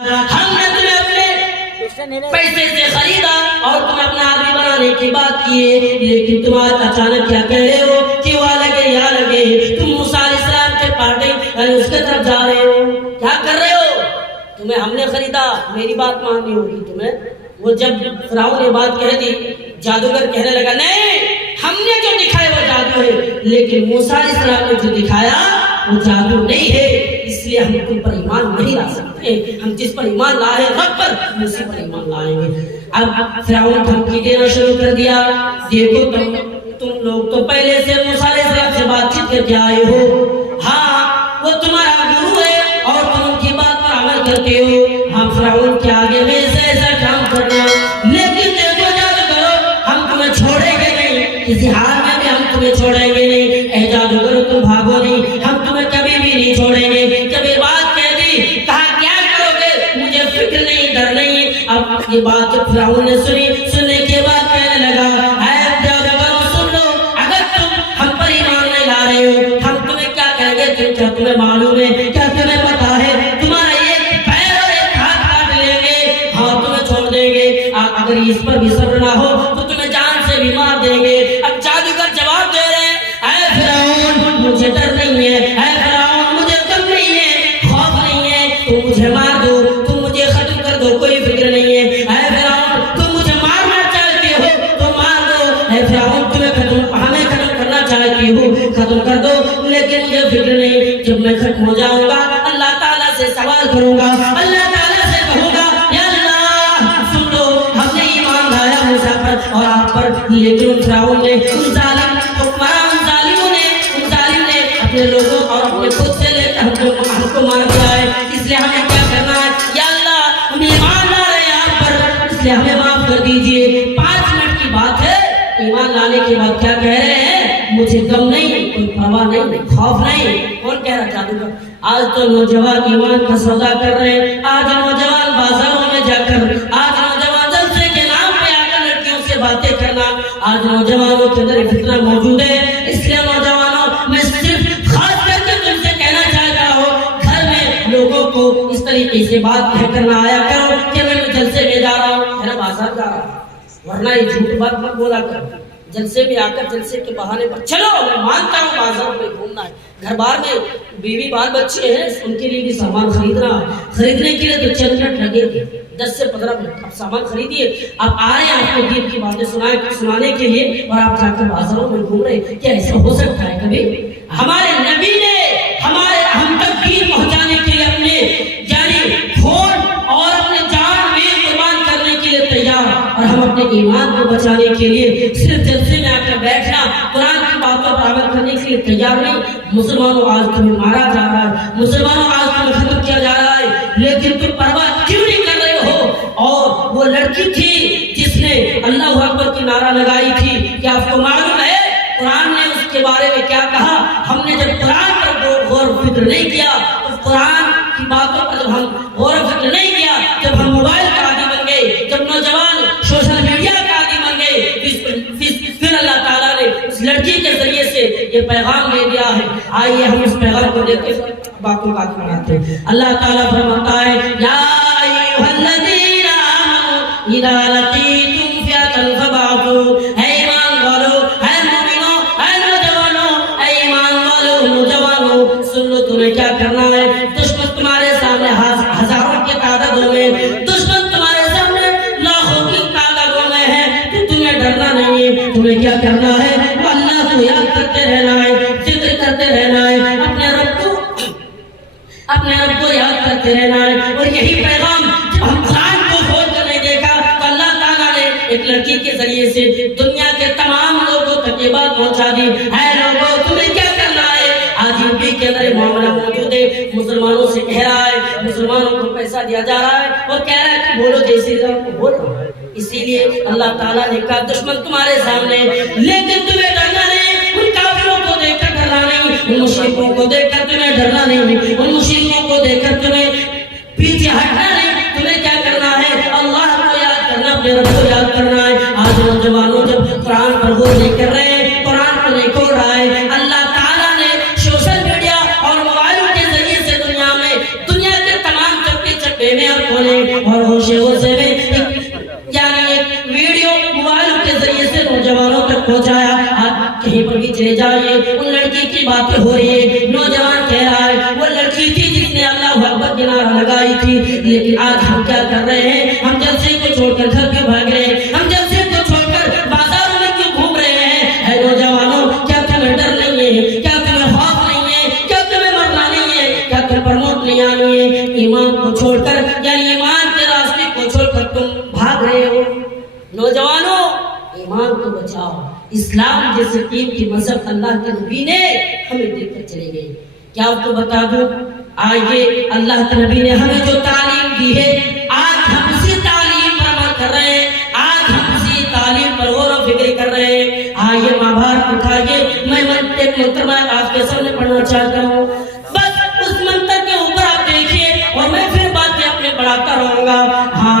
ہم نے تمہیں اپنے پیسے سے خریدا اور تمہیں اپنا آدمی بنانے کی بات کیے، لیکن تمہارا اچانک کیا کہہ رہے ہو کہ وہ لگے یا لگے، تم موسیٰ علیہ السلام کے پارٹی یعنی اس کے طرف جا رہے ہو، کیا کر رہے ہو؟ تمہیں ہم نے خریدا، میری بات ماننی ہوگی تمہیں۔ وہ جب فرعون نے بات کہہ دی، جادوگر کہنے لگا نہیں، ہم نے جو دکھایا وہ جادو ہے، لیکن موسیٰ علیہ السلام نے جو دکھایا وہ جادو نہیں ہے، اس لیے ہم تم پر ایمان نہیں لا سکتے، ہم جس پر ایمان لائے رب پر اسی پر ایمان لائیں گے۔ اب فرعون دھمکی دینا شروع کر دیا، دیکھو تم لوگ تو پہلے سے موسیٰ علیہ السلام سے بات چیت کر کے آئے ہو، ہاں وہ تمہارا گرو ہے اور تم ان کی بات پر عمل کرتے ہو، ہم فرعون کے آگے میں ایسا کام کرنا، لیکن دیکھو جادو کرو ہم تمہیں چھوڑیں گے نہیں، کسی حال میں بھی ہم تمہیں چھوڑیں گے نہیں، اے جادوگر تم بھاگو نہیں، ہم تمہیں کبھی بھی نہیں چھوڑیں گے۔ جب یہ بات کہہ دی، کہا کیا کرو گے؟ مجھے فکر نہیں، ڈر نہیں۔ اب یہ بات جب فرعون نے سنی، سننے کے بعد کہنے لگا اے جادوگر سن لو، اگر تم ہم پر ایمان نہیں لا رہے ہو ہم تمہیں کیا کہیں گے؟ کیا تمہیں معلوم ہے، کیا تمہیں پتا ہے تمہارا ایک پیر اور ایک ہاتھ کاٹ لیں گے، ہاں تمہیں چھوڑ دیں گے، اگر اس پر بھی صبر نہ ہو تو تمہیں جان سے بھی مار دیں گے۔ اب جادوگر جواب دے رہے ہیں اے فرعون مجھے ڈر نہیں ہے، اے فرعون مجھے غم نہیں ہے، خوف نہیں ہے، تم مجھے مار دو، تم مجھے ختم کر دو، کوئی فکر نہیں ہے، اے فرعون تم مجھے مارنا چاہتے ہو تو مار دو، اے فرعون تمہیں ہمیں ختم کرنا چاہتی ہو ختم کر دو، لیکن مجھے فکر نہیں، جب میں ختم ہو جاؤں گا اللہ تعالیٰ سے سوال کروں گا، اللہ تعالیٰ سے کہوں گا یا اللہ سن لو ہم نے ایمان لایا موسیٰ پر اور آپ پر، لیکن فرعون نے ان ظالم حکمران ظالموں نے اپنے لوگوں اور اپنے خود سے لے کر ہم کو مار دیا ہے، اس لیے ہمیں کیا کرنا ہے؟ یا اللہ ہم ایمان لا رہے ہیں آپ پر، اس لیے ہمیں معاف کر دیجئے۔ 5 منٹ کی بات ہے، ایمان لانے کے بعد کیا کہہ رہے ہیں؟ مجھے غم نہیں، کوئی پرواہ نہیں، خوف نہیں۔ کون کہہ رہا جادوگر؟ آج تو نوجوان ایمان کا سودا کر رہے ہیں، آج نوجوان بازاروں میں جا کر، آج نوجوان جلسے کے نام پہ آ کر لڑکیوں سے باتیں کرنا، آج نوجوانوں کے اندر فتنہ موجود ہے، اس لیے نوجوانوں میں صرف خاص کر کے تم سے کہنا چاہتا ہوں گھر میں لوگوں کو اس طریقے سے بات کہہ کر نہ آیا کرو کہ میں جلسے میں جا رہا ہوں، میرا بازار جا رہا ہوں، ورنہ یہ جھوٹ بات مت بولا کر۔ جلسے میں آ کر جلسے کے بہانے پر چلو میں مانتا ہوں بازار میں گھومنا ہے، گھر بار میں بیوی بال بچے ہیں ان کے لیے بھی سامان خریدنا، خریدنے کے لیے تو چند منٹ لگے گے، 10 سے 15 منٹ، اب سامان خریدیے، اب آ رہے ہیں آپ کو دین کی باتیں سنانے کے لیے اور آپ جا کر بازاروں میں گھوم رہے ہیں، کیا ایسا ہو سکتا ہے کبھی؟ ہمارے نبی نے ہم تک دین پہنچانے کے لیے اپنے یعنی خون اور اپنے جان میں قربان کرنے کے لیے تیار، اور ہم اپنے ایمان کو بچانے کے لیے صرف جلسے میں آ کر بیٹھنا، قرآن کی باتوں پر عمل کرنے کے لیے تیار نہیں۔ مسلمانوں آج تمہیں مارا جا رہا ہے، مسلمانوں آج تمہیں ختم کیا جا رہا ہے، لیکن تم پرواہ کیوں نہیں کر رہے ہو؟ اور وہ لڑکی تھی جس نے اللہ اکبر کی نعرہ لگائی تھی، کیا آپ کو معلوم ہے قرآن نے اس کے بارے میں کیا کہا؟ ہم نے جب قرآن پر غور و فکر نہیں کیا، تو قرآن کی باتوں پر جب ہم غور و فکر نہیں کیا، جب ہم موبائل کا عادی بن گئے، جب نوجوان سوشل میڈیا کا عادی بن گئے، پھر اللہ تعالیٰ نے اس لڑکی کے ذریعے سے یہ پیغام دے دیا ہے۔ آئیے ہم اس پیغام کو دیکھ کے باقی بات بناتے ہیں۔ اللہ تعالیٰ فرماتا ہے یا ایھا الذین آمنوا اذا لقیتم فئۃ فبعثوا، اے ایمان والو، اے مومنو، اے نوجوانو، اے ایمان والو نوجوانو، سن لو تمہیں کیا کرنا ہے۔ دشمن تمہارے سامنے ہزاروں کی تعدادوں میں، دشمن تمہارے سامنے لاکھوں کی تعدادوں میں ہے، تو تمہیں ڈرنا نہیں ہے، تمہیں کیا کرنا ہے؟ اللہ کو یاد کرتے رہنا ہے، ذکر کرتے رہنا ہے، اپنے رب کو یاد کرتے رہنا ہے۔ اور یہی پیغام جب ہم قرآن کو کھول کر نہیں دیکھا تو اللہ تعالیٰ نے ایک لڑکی کے ذریعے سے دنیا کے تمام لوگوں تک یہ بات پہنچا دی، اے لوگوں تمہیں کیا کرنا ہے؟ آج یوپی کے اندر معاملہ موجود ہے، مسلمانوں سے کہہ رہا ہے، مسلمانوں کو پیسہ دیا جا رہا ہے اور کہہ رہا ہے کہ بولو جیسے کو بولو، اسی لیے اللہ تعالیٰ نے کہا دشمن تمہارے سامنے، لیکن تمہیں ڈرنا نہیں، ان کافروں کو دیکھ کر ڈرنا نہیں، ان مشرکوں کو دیکھ کر تمہیں ڈرنا نہیں، ان مشرکوں کو دیکھ کر تمہیں پیچھے ہٹنا نہیں، تمہیں کیا کرنا ہے؟ اللہ کو یاد کرنا، اپنے رب کو یاد کرنا ہے۔ آج نوجوانوں جب قرآن پر غور نہیں کر رہے ہیں، قرآن کو نہیں کھول رہا ہے، اللہ تعالیٰ نے سوشل میڈیا اور موبائلوں کے ذریعے سے دنیا کے تمام چپے چپے میں اور لوگوں نے اور ہوش غصے میں یعنی ایک ویڈیو موبائل کے ذریعے سے نوجوانوں تک پہنچایا. آپ کہیں پر بھی چلے جائیے ان لڑکی کی باتیں ہو رہی ہے. نوجوان کہہ رہا ہے وہ لڑکی تھی جس نے اللہ اکبر کی نعرہ لگائی تھی, لیکن آج ہم کیا کر رہے ہیں؟ ہم جلسے کو چھوڑ کر گھر کیوں بھاگ رہے ہیں؟ ہم جلسے کو چھوڑ کر بازاروں میں کیوں گھوم رہے ہیں؟ اے نوجوانوں, کیا تمہیں ڈر نہیں ہے؟ کیا تمہیں خوف نہیں ہے؟ کیا تمہیں مرنا نہیں ہے؟ کیا تم پر موت نہیں آنی ہے؟ ایمان کو چھوڑ کر یعنی ایمان کے راستے کو چھوڑ کر تم بھاگ رہے ہو. نوجوانوں, ایمان کو بچاؤ. اسلام جیسے قیمتی مذہب اللہ کے نبی نے ہمیں دے کر چلے گئے. کیا آپ کو بتا دوں, آئیے اللہ کے نبی نے ہمیں جو تعلیم دی ہے آج ہم اسی تعلیم پر عمل کر رہے ہیں, آج ہم اسی تعلیم پر غور و فکر کر رہے ہیں. آئیے ماں بھارت اٹھائیے. میں ایک منتر آپ کے سامنے پڑھنا چاہتا ہوں, بس اس منتر کے اوپر آپ دیکھیے اور میں پھر باتیں اپنے بڑھاتا رہوں گا. ہاں,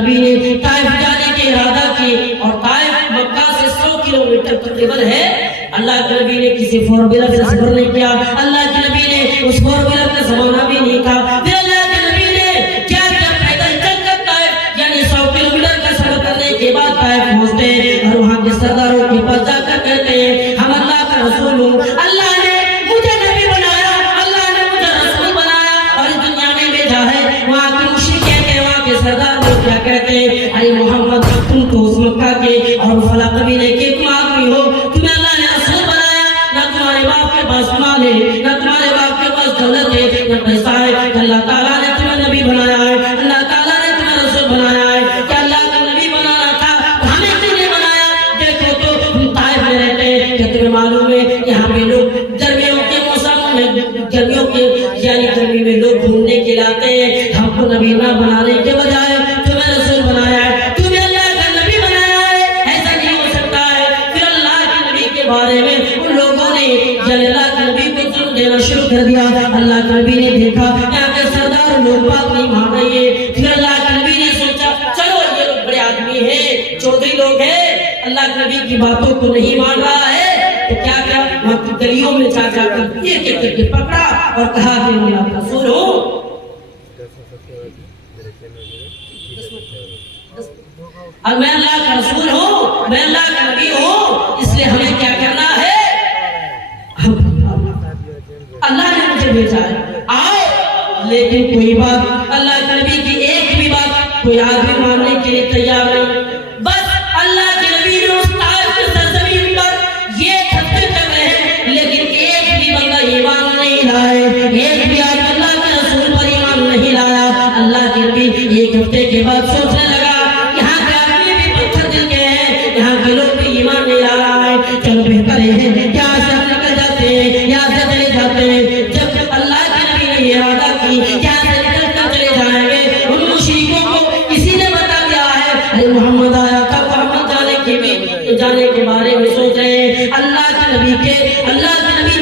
نبی نے طائف جانے کے ارادہ کی، اور طائف مکہ سے 100 کلومیٹر تقریباً ہے۔ اللہ کے نبی نے کسی فور ویلر سے سفر نہیں کیا، اللہ کے نبی نے اس فور ویلر کا زمانہ بھی نہیں تھا، پھر اللہ کے نبی نے کیا کیا پیدل چل کر طائف یعنی 100 کلومیٹر کا سفر کرنے کے بعد طائف پہنچتے اور وہاں کے سرداروں کے پاس جا کر کہتے ہیں ہم اللہ کا رسول ہوں، اللہ نے مجھے نبی بنایا، اللہ نے مجھے رسول بنایا اور اس دنیا میں بھیجا ہے۔ وہاں کے مشرک کہتے ہیں، وہاں کے سردار لوگ کیا کہتے ہیں، ارے محمد تم تو اس مکہ کے اور فلاں قبیلے کے تم آدمی ہو، تمہیں اللہ نے رسول بنایا، نہ تمہارے باپ کے پاس مال ہے، نہ تمہارے باپ کے پاس دولت ہے، نہ پیسہ ہے، اللہ تعالیٰ نے تمہیں نبی بنایا ہے، اللہ تعالیٰ نے تمہیں رسول بنایا ہے، کہ اللہ کو نبی بنانا تھا ہمیں کیوں نہیں بنایا؟ دیکھو تو ہم طائف میں رہتے ہیں، کہ تمہیں معلوم ہے یہاں پہ لوگ گرمیوں کے موسم میں گرمیوں کے یعنی گرمی میں لوگ گھومنے کے لاتے ہیں، ہم کو نبی نہ بنانے کے بجائے تمہیں رسول بنایا ہے، تمہیں اللہ کا نبی بنایا ہے، ایسا نہیں ہو سکتا ہے۔ پھر اللہ کے نبی کے بارے میں ان لوگوں نے یعنی اللہ کے نبی کو ظلم دینا شروع کر دیا۔ اللہ کے نبی نے دیکھا یہاں کے سردار لوگ بات نہیں مان رہے ہیں، پھر اللہ کے نبی نے سوچا چلو یہ لوگ بڑے آدمی ہیں، چودھری لوگ ہیں، اللہ کے نبی کی باتوں کو نہیں مان رہا ہے، تو کیا کیا وہاں کی گلیوں میں جا جا کر ایک ایک کر کے پکڑا اور کہا کہ میں اللہ کا رسول ہوں۔ اور میں اللہ کا رسول ہوں، میں اللہ کا نبی ہوں، اس لیے ہمیں کیا کرنا ہے، اللہ نے مجھے بھیجا ہے، آؤ۔ لیکن کوئی بات اللہ کے نبی کی ایک بھی بات کوئی آدمی ماننے کے لیے تیار نہیں۔ بس اللہ کے نبی نے اس طائف کی سرزمین پر یہ ہفتے چل رہے ہیں، لیکن ایک بھی بندہ ایمان نہیں لائے، ایک بھی آدمی اللہ کے رسول پر ایمان نہیں لایا۔ اللہ کے نبی ایک ہفتے کے بعد سوچنے لگا یہاں کے آدمی بھی پتھر دل کے ہیں، یہاں کے لوگ بھی ایمان نہیں لا رہا ہے، چلو بہتر ہے یہاں سے نکل جاتے ہیں، یہاں سے چلے جاتے ہیں۔ جب اللہ کے نبی نے یہ ارادہ کی یہاں سے نکل کر چلے جائیں گے، ان مشرکوں کو کسی نے بتا دیا ہے ارے محمد آیا تھا، محمد جانے کے بارے میں سوچ رہے ہیں، اللہ کے نبی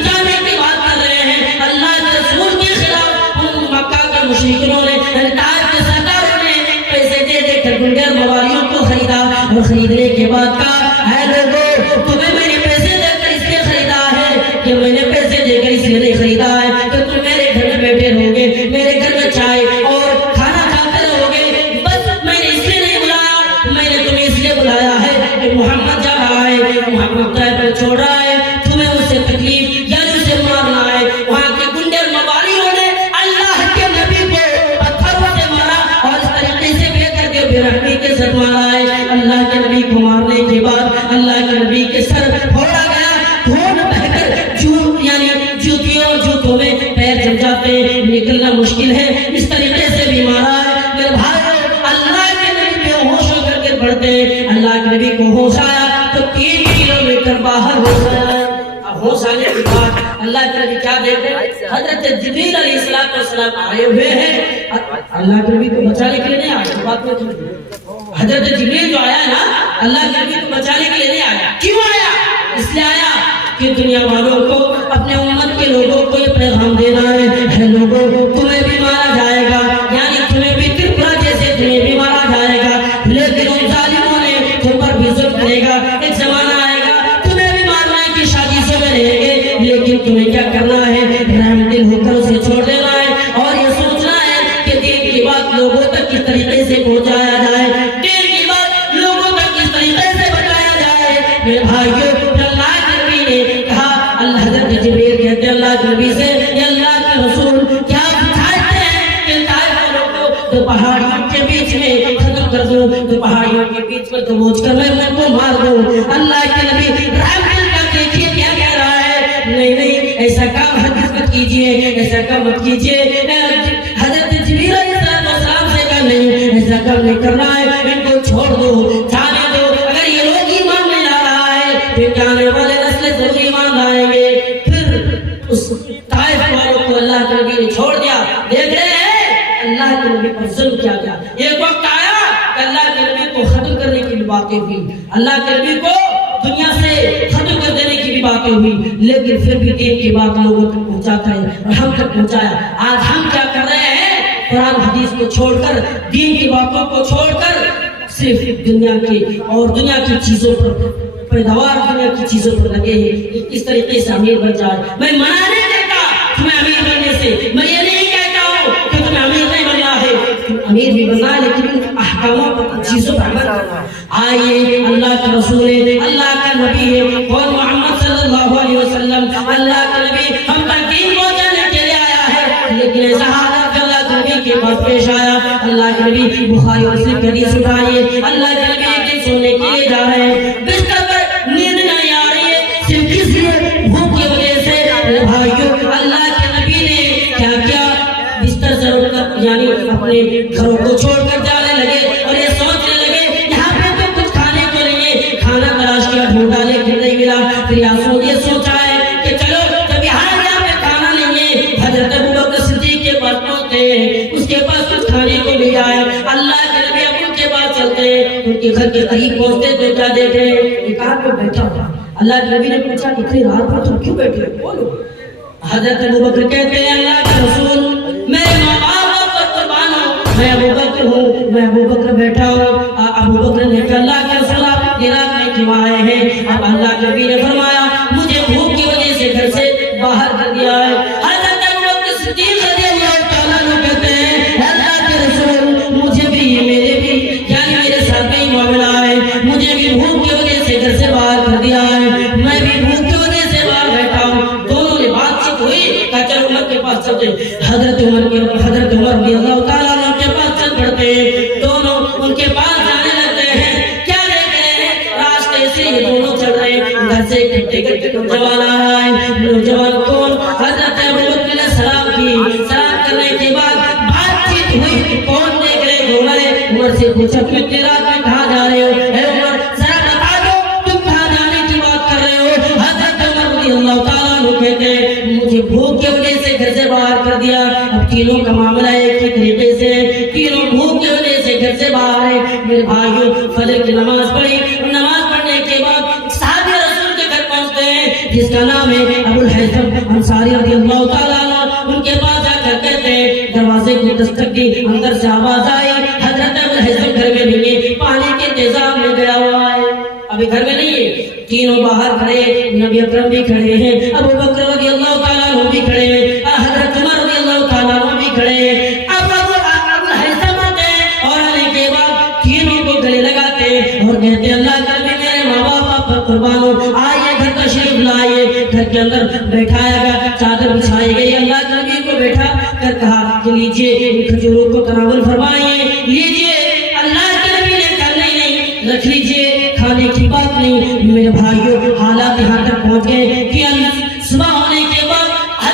جانے کی بات کر رہے ہیں، اللہ کے رسول کے خلاف ان مکہ کے مشرکوں نے طائف کے سرداروں نے پیسے دے دے کر گنڈر موالیوں کو خریدا، اور خریدنے کے بعد کہا اے لوگوں تمہیں میں نے پیسے دے کر اس لیے خریدا ہے کہ میں نے پیسے دے کر اس لیے نہیں خریدا ہے کہ تم میرے گھر میں بیٹھے رہو گے، میرے گھر میں چائے اور کھانا کھاتے رہو گے، بس میں نے اس لیے نہیں بلایا، میں نے تمہیں اس لیے بلایا ہے کہ محمد جا رہا ہے، محمد طائف پر چھوڑ رہا ہے، تمہیں اس سے تکلیف یعنی اسے مارنا ہے۔ وہاں کے گنڈر موالیوں نے اللہ کے نبی کو پتھروں سے مارا اور اس طریقے سے بے کر کے بے رحمی کے ساتھ مارا ہے۔ اللہ کے نبی کو مارنے کے بعد اللہ کے نبی کے سر پھوڑا گیا، خون بہہ کر یعنی جوتوں میں پیر جم جاتے ہیں، نکلنا مشکل ہے، اس طریقے سے بھی مارا ہے۔ میرے بھائیو اللہ کے نبی بے ہوش ہو کر کے پڑھتے ہیں، اللہ کے نبی کو ہوش آیا تو 3 کلومیٹر باہر ہو گیا۔ ہوش آنے کے بعد اللہ کے نبی کیا دیکھتے ہیں، حضرت جبریل علیہ السلام آئے ہوئے ہیں، اللہ کے نبی کو بچانے کے لیے نہیں آئے، بات میں حضرت جبریل جو آیا ہے نا اللہ کے نبی کو بچانے کے لیے نہیں آیا، کیوں آیا؟ اس لیے آیا کہ دنیا والوں کو اپنے امت کے لوگوں کو یہ پیغام دینا ہے لوگوں تمہیں بھی مارا جائے گا، یعنی تمہیں بھی ترپرا جیسے تمہیں بھی مارا جائے گا، لیکن ان ظالموں نے تم پر بھی ظلم کرے گا، ایک زمانہ آئے گا تمہیں بھی مارنا ہے کہ شادی سے میں رہیں گے، لیکن تمہیں کیا کرنا ہے، رحم دل ہو کر اسے چھوڑ دینا ہے اور یہ سوچنا ہے کہ دین کی بات لوگوں تک کس طریقے سے پہنچایا جائے، دین کی بات لوگوں تک کس طریقے سے بتایا جائے۔ میرے بھائیو اللہ کے نبی نے کہا، اللہ حضرت جبریل کہتے ہیں اللہ کے نبی سے یا اللہ کے رسول کیا چاہتے ہیں کہ طائف والوں کو تو پہاڑیوں کے بیچ میں ختم کر دوں، تو پہاڑیوں کے بیچ میں دبوچ کر میں ان کو مار دوں۔ اللہ کے نبی رحم دل کا دیکھیے کیا کہہ رہا ہے، نہیں نہیں ایسا کام حدیث مت کیجیے، ایسا کام مت کیجیے۔ حضرت جبریل علیہ السلام سے کہا نہیں ایسا کام نہیں کرنا ہے، ان کو چھوڑ دو، جانے دو، اگر یہ لوگ ایمان نہیں لا رہا ہے پھر آنے والے نسل ضرور ایمان لائیں گے۔ پھر اس طائف والوں کو اللہ کے نبی نے چھوڑ دیا۔ دیکھ رہے ہیں اللہ کے نبی پر ظلم کیا گیا، ایک وقت آیا کہ اللہ کے نبی کو ختم کرنے کی بھی باتیں ہوئی، اللہ کے نبی کو دنیا سے ختم کر دینے کی بھی باتیں ہوئی، لیکن پھر بھی دین کی بات لوگوں تک پہنچاتا ہے اور ہم تک پہنچایا۔ آج ہم کیا کر رہے ہیں، قرآن حدیث کو چھوڑ کر، دین کی باتوں کو چھوڑ کر صرف دنیا کی چیزوں پر پیداوار دنیا کی چیزوں پر لگے ہیں، اس طریقے سے امیر بن جائے۔ میں منع نہیں کرتا تمہیں امیر بننے سے، میں یہ نہیں کہتا ہوں کہ تمہیں امیر نہیں بننا ہے، تم امیر بھی بننا ہے لیکن احکاموں پر چیزوں پر عمل کرنا۔ آئیے اللہ کا رسول ہے، اللہ کا نبی ہے، اور محمد صلی اللہ علیہ وسلم اللہ کا نبی ہم تک دین پہنچانے کے لیے آیا ہے، لیکن شہادت اللہ کے نبی کے پاس پیش آیا۔ اللہ کے نبی بخاری اور مسلم کی حدیث اٹھائیے، اللہ کے نبی ایک دن سونے کے لیے جا رہے ہیں، بستر پر نیند نہیں آ رہی ہے، صرف اس لیے بھوک کی وجہ سے۔ بھائیو اللہ کے نبی نے کیا کیا؟ بستر سے اٹھ کر یعنی اپنے گھروں کو چھوڑ کر جانے لگے اور یہ سوچنے لگے یہاں پہ تو کچھ کھانے کو نہیں ہے، کھانا تلاش کیا ڈھونڈا لیکن نہیں ملا۔ پھر یہ سوچا ہے کہ چلو جب یہاں پہ کھانا نہیں ہے، حضرت ابوبکر صدیق کے پاس پہنچتے ہیں، اس کے پاس کچھ کھانے کو مل جائے۔ اللہ کے نبی اب ان کے پاس چلتے ہیں، ان کے گھر کے قریب پہنچتے تو کیا دیکھتے ہیں؟ ایک آدمی بیٹھا ہوا۔ اللہ کے نبی نے پوچھا اتنی رات میں تم کیوں بیٹھے ہو؟ بولو۔ حضرت ابوبکر کہتے ہیں اللہ کے رسول میرے ماں باپ پر قربان ہو، میں ابوبکر ہوں، میں ابوبکر بیٹھا ہوں۔ ابوبکر نے کہا اللہ کے رسول آپ اتنی رات میں کیوں آئے ہیں؟ اب اللہ کے نبی نے فرمایا مجھے بھوک کی وجہ سے گھر سے باہر کر دیا ہے۔ حضرت ابوبکر صدیق رضی اللہ تعالیٰ عنہ کہتے ہیں اللہ کے رسول مجھے بھی میرے بھی یعنی میرے ساتھ بھی معاملہ ہے، مجھے بھی بھوک کی وجہ سے گھر سے باہر کر دیا ہے، میں بھی بھوک کی وجہ سے باہر بیٹھا ہوں۔ دونوں نے بات چیت ہوئی کہ چلو عمر کے پاس چلتے ہیں۔ حضرت عمر رضی اللہ تعالیٰ عنہ کے پاس چل پڑتے ہیں، دونوں ان کے پاس جانے لگتے ہیں۔ کیا دیکھ رہے ہیں؟ راستے سے یہ دونوں چل رہے ہیں، گھر سے گھٹے نوجوان آ رہا ہے۔ نوجوان کون؟ حضرت ابوبکر نے سلام کی، سلام کرنے کے بعد بات چیت ہوئی، کون دیکھ رہے ہیں؟ عمر ہے۔ عمر سے پوچھا تم اتنی رات میں کہاں جا رہے ہو؟ اے عمر ذرا بتا دو تم کہاں جانے کی بات کر رہے ہو؟ حضرت عمر رضی اللہ تعالیٰ عنہ کہتے ہیں مجھے بھوک کی وجہ سے گھر سے باہر کر دیا۔ اب تینوں کا معاملہ ایک ہی طریقے سے، تینوں بھوک کی وجہ سے گھر سے باہر ہے۔ میرے بھائیوں فجر کی نماز پڑھی، نماز پڑھنے کے بعد صحابی رسول کے گھر پہنچتے ہیں جس کا نام ہے ابو الحیثم انصاری رضی اللہ تعالیٰ عنہ۔ ان کے پاس جا کر کہتے ہیں دروازے کی دستک دی، اندر سے آواز آئی حضرت ابو الحیثم گھر میں نہیں ہے، پانی کے انتظام میں گیا ہوا ہے، ابھی گھر میں نہیں ہے۔ تینوں باہر کھڑے، نبی اکرم بھی کھڑے ہیں، ابو بکر رضی اللہ تعالیٰ عنہ بھی کھڑے ہیں، حضرت عمر رضی اللہ تعالیٰ عنہ بھی کھڑے ہیں۔ اب ابو الحیثم آتے ہیں اور آنے کے بعد تینوں کو گلے لگاتے ہیں اور کہتے ہیں اللہ کا نبی میرے ماں باپ پر قربان ہو، آئیے گھر تشریف لائیے۔ گھر کے اندر بیٹھایا گیا، چادر بچھائی گئی، اللہ کے نبی کو بیٹھا کر کہا کہ لیجیے ان کھجوروں کو تناول فرمائیے، لیجیے۔ اللہ کے نبی نے کہا نہیں رکھ لیجیے، کھانے کی بات نہیں۔ میرے بھائیوں حالات یہاں تک پہنچ گئے کہ صبح ہونے کے بعد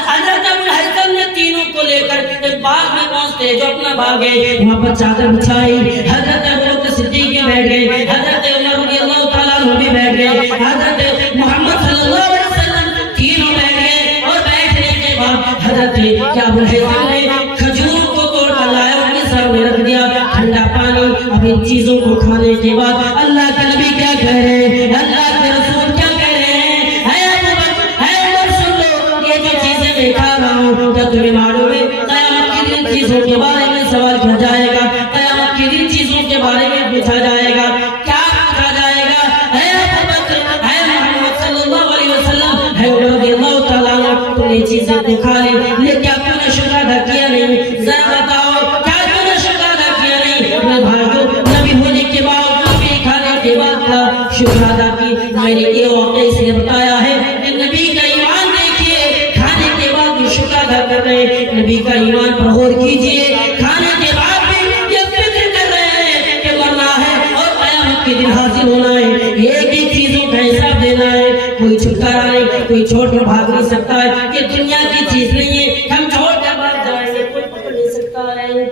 حضرت ابو الحیثم نے تینوں کو لے کر ایک باغ میں پہنچتے جو اپنا باغ ہے، وہاں پر چادر بچھائی، حضرت ابوبکر صدیق بھی بیٹھ گئے، حضرت عمر رضی اللہ تعالیٰ عنہ بھی بیٹھ گئے، حضرت محمد صلی اللہ علیہ وسلم تینوں بیٹھ گئے۔ اور بیٹھنے کے بعد حضرت ابو الحیثم نے کھجوروں کو توڑ کر لایا، ان کے سامنے رکھ دیا، ٹھنڈا پانی۔ اب ان چیزوں کو کھانے کے بعد اللہ کے نبی کیا کہہ رہے ہیں، اللہ کے رسول کیا کہہ رہے ہیں؟ اے ابوبکر اے عمر سن لو، یہ جو چیزیں میں کھا رہا ہوں کیا تمہیں معلوم ہے قیامت کی دن چیزوں کے بارے میں سوال کیا جائے گا؟ قیامت کی دن چیزوں کے بارے میں پوچھا جائے گا، کیا پوچھا جائے گا؟ اے ابوبکر اے محمد صلی اللہ علیہ وسلم اے عمر رضی اللہ تعالیٰ عنہ تم نے چیزیں تو کھا لی، لیکن کیا تم نے شکر ادا کیا نہیں؟ ذرا بتاؤ کیا تم نے شکر ادا کیا نہیں؟ اپنے بھائیوں نبی ہونے کے بعد نبی کھانے کے بعد کا شکر ادا کی۔ میں نے یہ واقعہ اس لیے بتایا ہے کہ نبی کا ایمان دیکھیے، کھانے کے بعد بھی شکر ادا کر رہے ہیں، نبی کا ایمان پر غور کیجئے، کھانے کے بعد بھی یہ فکر کر رہے ہیں کہ مرنا ہے اور قیامت کے دن حاضر ہونا ہے، ایک ایک چیزوں کا حساب دینا ہے، کوئی چھٹکارا نہیں، کوئی چھوڑ کر بھاگ نہیں سکتا ہے، یہ دنیا کی چیز نہیں ہے ہم چھوڑ کر بھاگ جائیں گے، کوئی پکڑ نہیں سکتا ہے۔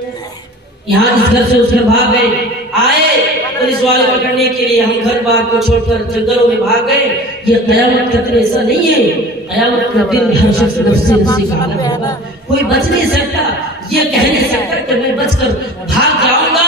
یہاں اس گھر سے اس گھر بھاگ گئے، آئے پولیس والے پکڑنے کے لیے، ہم گھر بار کو چھوڑ کر جنگلوں میں بھاگ گئے۔ یہ قیامت کا دن ایسا نہیں ہے، قیامت کا دن ہر شخص نفسی کا عالم ہوگا، کوئی بچ نہیں سکتا، یہ کہہ نہیں سکتا کہ میں بچ کر بھاگ جاؤں گا،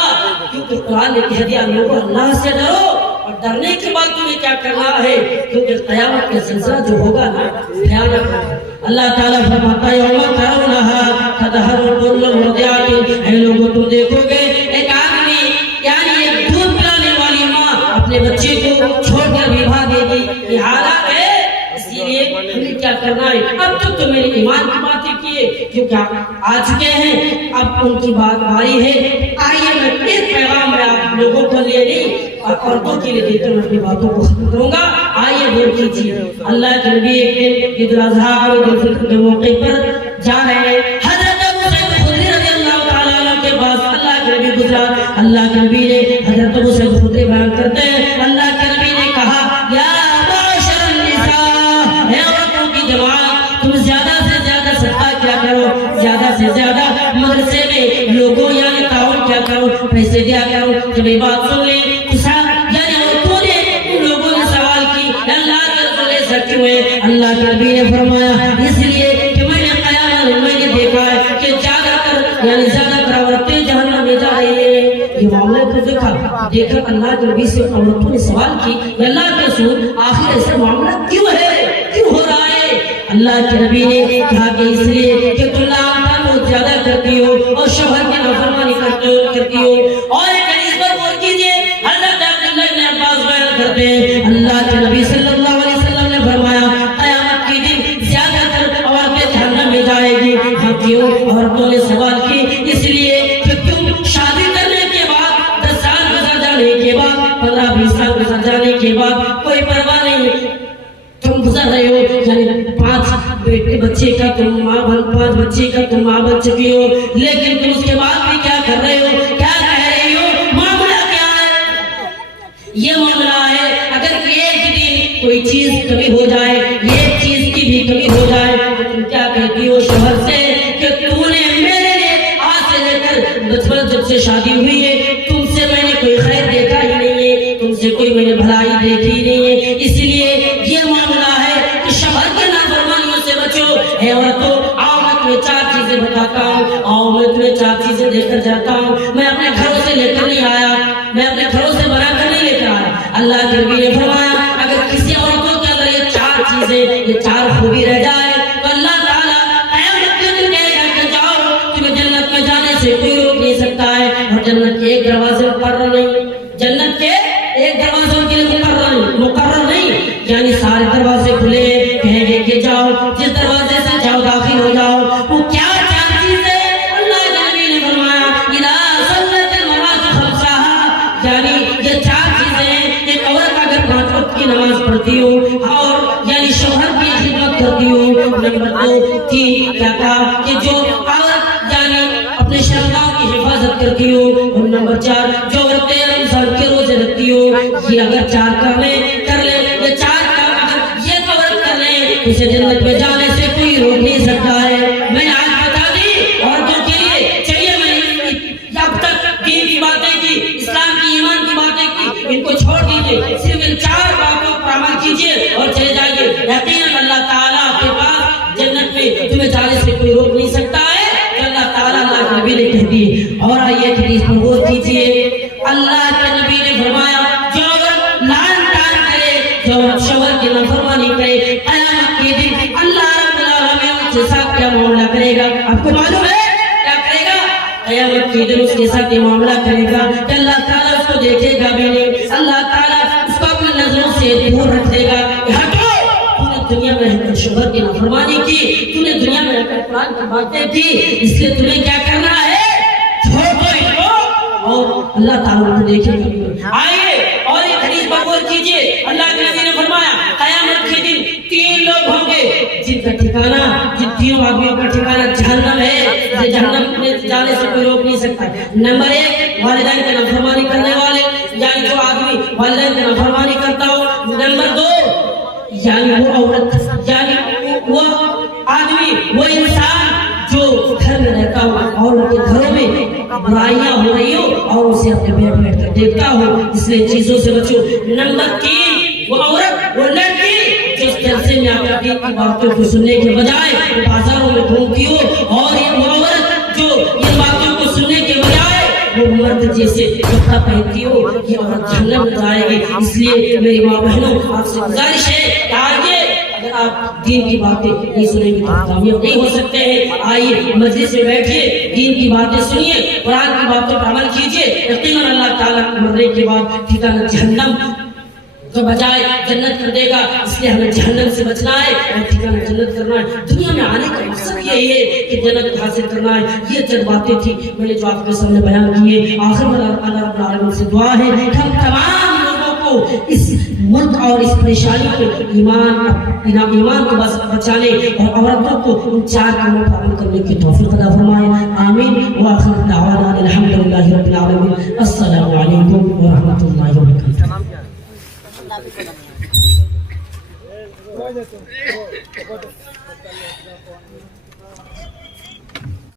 کیونکہ قرآن نے کہہ دیا لوگوں اللہ سے ڈرو، اور ڈرنے کے بعد تمہیں کیا کرنا ہے، کیونکہ قیامت کا زلزلہ جو ہوگا نا بھیانک ہے۔ اللہ تعالیٰ فرماتا ہے یوم ترونہا تذہل کل مرضعۃ، اے لوگوں تم دیکھو گے ایک آدمی یعنی ایک دودھ پلانے والی ماں اپنے بچے کو چھوڑ کر بھی بھاگے گی، یہ حالات ہے۔ اسی لیے ہمیں کیا کرنا ہے؟ اب تک تو میرے ایمان کی باتیں کیے جو کیا آ چکے ہیں، اب ان کی بات باری ہے۔ آئیے میں ایک پیغام میں آپ لوگوں کو لیے نہیں اور عورتوں کے لیے دے کر اپنی باتوں کو ختم کروں گا۔ آئیے غور کیجیے، اللہ کے نبی ایک دن عید الاضحیٰ اور عید الفطر کے موقع پر جا رہے ہیں، حضرت ابو سعید خدری رضی اللہ تعالیٰ عنہ کے پاس اللہ کے نبی گزرا۔ اللہ کے نبی نے حضرت ابو سعید خدری بیان کرتے ہیں، اللہ کے نبی نے کہا یا معاشر النساء، اے عورتوں کی جماعت، تم زیادہ سے زیادہ صدقہ کیا کرو، زیادہ سے زیادہ مدرسے میں لوگوں یعنی تعاون کیا کرو، پیسے دیا کرو۔ جب یہ بات سن لیں یعنی عورتوں نے ان لوگوں نے سوال کی اللہ کے رسول ایسا کیوں ہے؟ اللہ کے نبی نے فرمایا اس لیے کہ میں نے قیامت میں نے دیکھا ہے کہ زیادہ تر یعنی زیادہ تر عورتیں جہنم میں جا رہی ہیں۔ یہ معاملے کو دیکھا اللہ کے نبی سے عورتوں نے سوال کی اللہ کے رسول آخر ایسا معاملہ کیوں ہے، کیوں ہو رہا ہے؟ اللہ کے نبی نے کہا کہ اس لیے کہ تم نام بہت زیادہ کرتی ہو اور شوہر کی نافرمانی کرتی ہو۔ اور ایک حدیث پر غور کیجیے، حضرت عبداللہ بن عباس بیان کرتے ہیں اللہ کے نبی صلی اللہ علیہ وسلم نے فرمایا قیامت کے دن زیادہ تر عورتیں جہنم میں جائے گی۔ ہاں کیوں؟ عورتوں نے سوال کی اس لیے کہ تم شادی کرنے کے بعد 10 سال گزر جانے کے بعد 15-20 سال گزر جانے کے بعد کوئی پرواہ نہیں، تم گزر رہے ہو یعنی 5 بچے کا تم ماں 5 بچے کا تم ماں بن چکی ہو، لیکن تم اس کے بعد بھی کیا کر رہے ہو، کیا کہہ رہی ہو؟ معاملہ کیا ہے؟ یہ معاملہ ہے اگر ایک دن کوئی چیز کمی ہو جائے، ایک چیز کی بھی کمی ہو جائے تو تم کیا کہتی ہو شوہر سے کہ تو نے میرے لیے آج سے لے کر بچپن جب سے شادی ہوئی ہے تم سے میں نے کوئی خیر دیکھا ہی نہیں ہے، تم سے کوئی میں نے بھلائی دیکھی نہیں ہے، اس لیے یہ معاملہ ہے کہ شوہر کے نافرمانیوں سے بچو۔ اے عورتوں آؤ میں تمہیں 4 چیزیں بتاتا ہوں، آؤ میں تمہیں 4 چیزیں دے کر جاتا ہوں، میں اپنے گھروں سے لے کر نہیں آیا، میں اپنے گھروں سے بنا کر نہیں لے کر آیا۔ اللہ کے نبی نے فرمایا اگر کسی عورتوں کے اندر یہ 4 چیزیں یہ 4 خوبی رہ جائے تو اللہ تعالیٰ قیامت کے دن کہے گا کہ جاؤ تمہیں جنت میں جانے سے کوئی روک نہیں سکتا ہے، اور جنت کے ایک دروازے مقرر نہیں، جنت کے ایک دروازوں کے لیے مقرر نہیں یعنی سارے دروازے کھلے، کہیں گے کہ جاؤ جس دروازے سے جاؤ داخل ہو جاؤ۔ وہ کیا 4 چیزیں؟ اللہ کے نبی نے فرمایا اذا صلت المرأة خمسها، یعنی یہ 4 چیزیں ایک عورت اگر 5 وقت کی نماز پڑھتی ہو اور یعنی شوہر کی خدمت کرتی ہو۔ نمبر 2 3 کیا کہا کہ جو عورت یعنی اپنے شرمگاہوں کی حفاظت کرتی ہو، اور نمبر 4 جو عورتیں رمضان کے روزے رکھتی ہو۔ یہ اگر 4 کام کر لے، یہ 4 کام اگر یہ عورت کر لے تو اسے جنت میں جانے سے کوئی روک نہیں سکتا ہے۔ میں نے آج بتا دی عورتوں کے لیے، چلیے میں اب تک دین کی باتیں کی، اسلام کی ایمان کی باتیں کی، ان کو چھوڑ دیجیے، صرف ان 4 باتوں پر عمل کیجیے اور چلے جائیے، یقیناً اللہ تعالیٰ آپ کے پاس جنت میں تمہیں جانے سے کوئی روک نہیں سکتا ہے۔ اللہ تعالیٰ اللہ کے نبی نے کہہ دی۔ اور آئیے حدیث پر غور کیجیے، اللہ کے نبی نے فرمایا جو عورت لعن طعن کرے، جو عورت شوہر کی نافرمانی کرے، قیامت کے دن اللہ رب العالمین اس کے ساتھ کیا معاملہ کرے گا؟ آپ کو معلوم ہے کیا کرے گا؟ قیامت کے دن اس کے ساتھ یہ معاملہ کرے گا کہ اللہ تعالیٰ اس کو دیکھے گا بھی نہیں، اللہ تعالیٰ اس کو اپنی نظروں سے دور رکھ دے گا کہ ہٹو، تو نے دنیا میں رہ کر شوہر کی نافرمانی کی، تو نے دنیا میں رہ کر قرآن کی باتیں کی، اس لیے تمہیں کیا کرنا ہے؟ چھوڑ دو ان کو اور اللہ تعالیٰ کو دیکھے گا۔ آئیے اور ایک حدیث پر غور کیجیے، اللہ کے نبی نے فرمایا قیامت کے دن 3 لوگ ہوں گے جن کا ٹھکانہ، جن 3 آدمیوں کا ٹھکانہ جہنم ہے، جو جہنم میں جانے سے کوئی روک نہیں سکتا۔ نمبر 1 والدین کی نافرمانی کرنے والے، یعنی جو آدمی والدین کی نافرمانی کرتا ہو۔ نمبر 2 یعنی وہ عورت، یعنی وہ آدمی، وہ انسان جو گھر میں رہتا ہو اور ان کے گھروں میں برائیاں ہو رہی ہو اور اسے اپنے بیٹھ کر دیکھتا ہو، اس لیے چیزوں سے بچو۔ نمبر 3 وہ عورت، وہ لڑکی جو اس جلسے میں آ کر دین کی باتوں کو سننے کے بجائے بازاروں میں گھومتی ہو، اور وہ عورت جو یہ باتوں کو سننے کے بجائے وہ مرد جیسے کپڑا پہنتی ہو، یہ عورت جہنم میں جائے گی۔ اس لیے میری ماں بہنوں آپ سے گزارش ہے کہ آئیے اگر آپ دین کی باتیں نہیں سنیں گے تو کامیاب نہیں ہو سکتے ہیں. آئیے مجلس میں بیٹھیے, دین کی باتیں سنیے, قرآن کی باتوں پر عمل کیجیے. یقیناً اللہ تعالیٰ مرنے کے بعد ٹھکانہ جہنم تو بجائے جنت کر دے گا. اس لیے ہمیں جہنم سے بچنا ہے اور ٹھکانہ جنت کرنا ہے. دنیا میں آنے کا مقصد یہی ہے کہ جنت حاصل کرنا ہے. یہ چند باتیں تھی میں نے جو آپ کے سامنے بیان کیے. آخر میں اللہ رب العالمین سے دعا ہے کہ ہم تمام لوگوں کو اس ملک اور اس پریشانی کو ایمان کو بس بچانے اور عورتوں کو ان 4 کاموں پر عمل کرنے کی توفیق عطا فرمائے. آمین. وآخر دعوانا الحمدللہ رب العالمین. السلام علیکم ورحمۃ اللہ وبرکاتہ. Gracias.